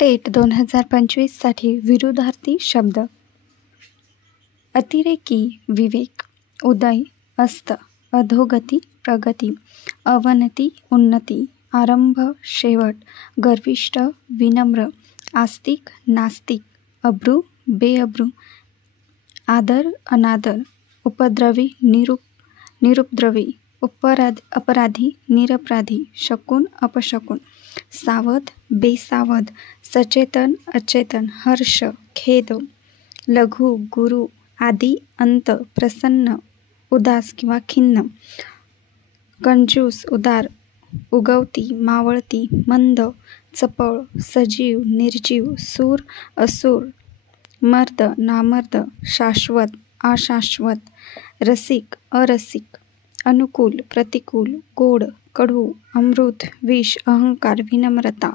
TET 2025साठी विरुद्धार्थी शब्द. अतिरेकी विवेक, उदय अस्त, अधोगती प्रगती, अवनती उन्नती, आरंभ शेवट, गर्विष्ठ विनम्र, आस्तिक नास्तिक, अब्रू बेअब्रू, आदर अनादर, उपद्रवी निरुपद्रवी, अपराधी निरपराधी, शकुन अपशकुन, सावध बेसावध, सचेतन अचेतन, हर्ष खेद, लघु गुरु, आदि अंत, प्रसन्न उदास किंवा खिन्न, कंजूस उदार, उगवती मावळती, मंद चपळ, सजीव निर्जीव, सूर असुर, मर्द नामर्द, शाश्वत अशाश्वत, रसिक अरसिक, अनुकूल प्रतिकूल, गोड कडू, अमृत विष, अहंकार विनम्रता,